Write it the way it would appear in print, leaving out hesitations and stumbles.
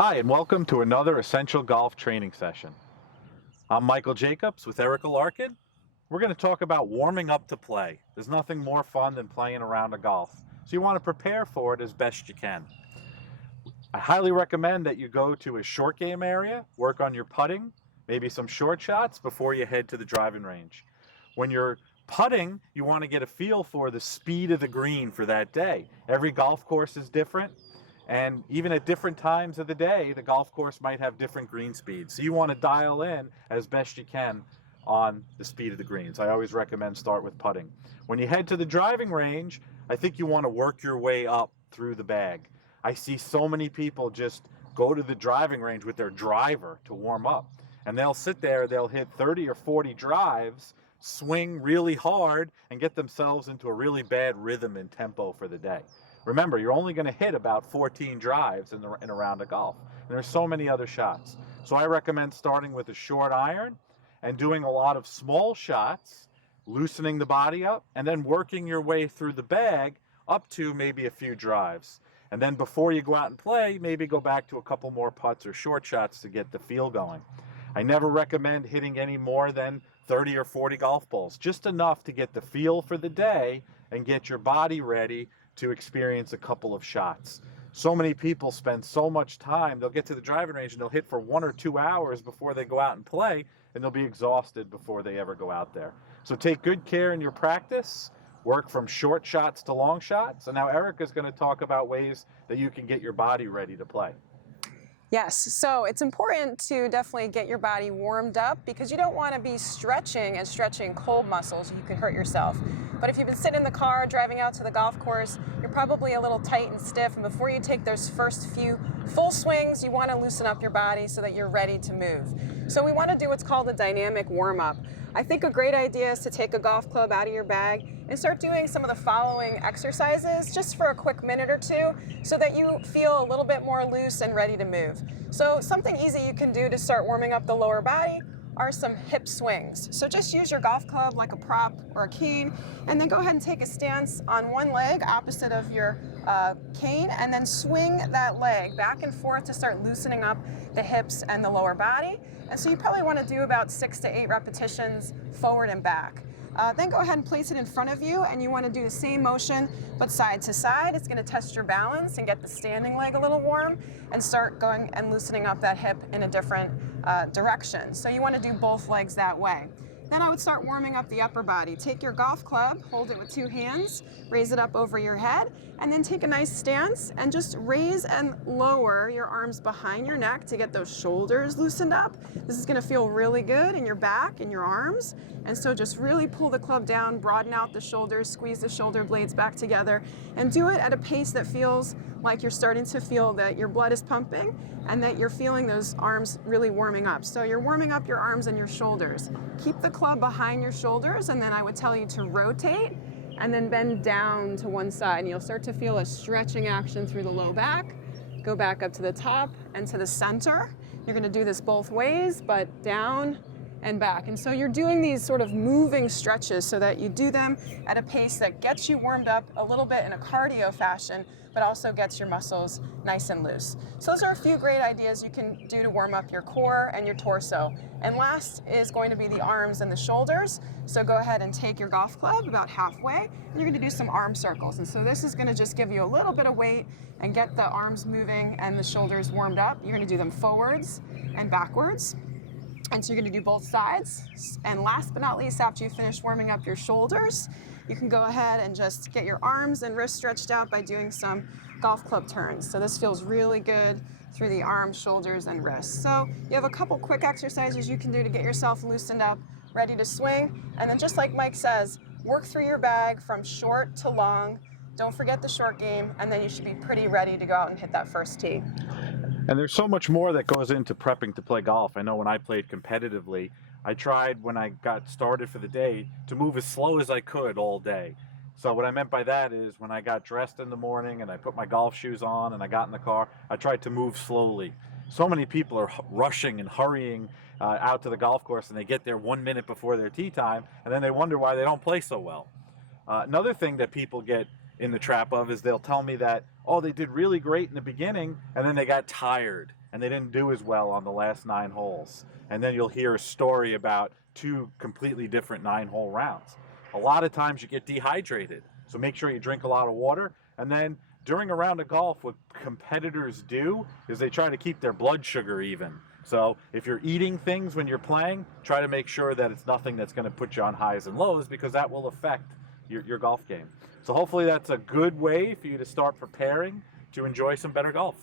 Hi, and welcome to another Essential Golf training session. I'm Michael Jacobs with Erica Larkin. We're going to talk about warming up to play. There's nothing more fun than playing around a golf, so you want to prepare for it as best you can. I highly recommend that you go to a short game area, work on your putting, maybe some short shots before you head to the driving range. When you're putting, you want to get a feel for the speed of the green for that day. Every golf course is different. And even at different times of the day, the golf course might have different green speeds. So you want to dial in as best you can on the speed of the greens. I always recommend start with putting. When you head to the driving range, I think you want to work your way up through the bag. I see so many people just go to the driving range with their driver to warm up. And they'll sit there, they'll hit 30 or 40 drives, swing really hard, and get themselves into a really bad rhythm and tempo for the day. Remember, you're only going to hit about 14 drives in a round of golf. And there's so many other shots. So I recommend starting with a short iron and doing a lot of small shots, loosening the body up, and then working your way through the bag up to maybe a few drives. And then before you go out and play, maybe go back to a couple more putts or short shots to get the feel going. I never recommend hitting any more than 30 or 40 golf balls, just enough to get the feel for the day and get your body ready to experience a couple of shots. So many people spend so much time, they'll get to the driving range and they'll hit for 1 or 2 hours before they go out and play, and they'll be exhausted before they ever go out there. So take good care in your practice, work from short shots to long shots, and now Erica's going to talk about ways that you can get your body ready to play. Yes, so it's important to definitely get your body warmed up because you don't want to be stretching cold muscles. You could hurt yourself. But if you've been sitting in the car driving out to the golf course, you're probably a little tight and stiff. And before you take those first few full swings, you want to loosen up your body so that you're ready to move. So we want to do what's called a dynamic warm-up. I think a great idea is to take a golf club out of your bag and start doing some of the following exercises just for a quick minute or two so that you feel a little bit more loose and ready to move. So something easy you can do to start warming up the lower body are some hip swings. So just use your golf club like a prop or a cane, and then go ahead and take a stance on one leg opposite of your cane, and then swing that leg back and forth to start loosening up the hips and the lower body. And so you probably want to do about 6 to 8 repetitions forward and back. Then go ahead and place it in front of you, and you want to do the same motion but side to side. It's going to test your balance and get the standing leg a little warm and start going and loosening up that hip in a different direction. So you want to do both legs that way. Then I would start warming up the upper body. Take your golf club, hold it with 2 hands, raise it up over your head, and then take a nice stance and just raise and lower your arms behind your neck to get those shoulders loosened up. This is going to feel really good in your back and your arms. And so just really pull the club down, broaden out the shoulders, squeeze the shoulder blades back together, and do it at a pace that feels like you're starting to feel that your blood is pumping and that you're feeling those arms really warming up. So you're warming up your arms and your shoulders. Keep the club behind your shoulders, and then I would tell you to rotate and then bend down to one side. And you'll start to feel a stretching action through the low back. Go back up to the top and to the center. You're going to do this both ways, but down and back. And so you're doing these sort of moving stretches so that you do them at a pace that gets you warmed up a little bit in a cardio fashion, but also gets your muscles nice and loose. So those are a few great ideas you can do to warm up your core and your torso. And last is going to be the arms and the shoulders. So go ahead and take your golf club about halfway, and you're going to do some arm circles. And so this is going to just give you a little bit of weight and get the arms moving and the shoulders warmed up. You're going to do them forwards and backwards. And so you're going to do both sides. And last but not least, after you finish warming up your shoulders, you can go ahead and just get your arms and wrists stretched out by doing some golf club turns. So this feels really good through the arms, shoulders, and wrists. So you have a couple quick exercises you can do to get yourself loosened up, ready to swing. And then just like Mike says, work through your bag from short to long. Don't forget the short game, and then you should be pretty ready to go out and hit that first tee. And there's so much more that goes into prepping to play golf. I know when I played competitively, I tried when I got started for the day to move as slow as I could all day. So what I meant by that is when I got dressed in the morning and I put my golf shoes on and I got in the car, I tried to move slowly. So many people are rushing and hurrying out to the golf course, and they get there 1 minute before their tee time, and then they wonder why they don't play so well. Another thing that people get in the trap of is they'll tell me that, oh, they did really great in the beginning and then they got tired and they didn't do as well on the last 9 holes. And then you'll hear a story about 2 completely different 9-hole rounds. A lot of times you get dehydrated, so make sure you drink a lot of water. And then during a round of golf, what competitors do is they try to keep their blood sugar even. So if you're eating things when you're playing, try to make sure that it's nothing that's going to put you on highs and lows, because that will affect your golf game. So hopefully that's a good way for you to start preparing to enjoy some better golf.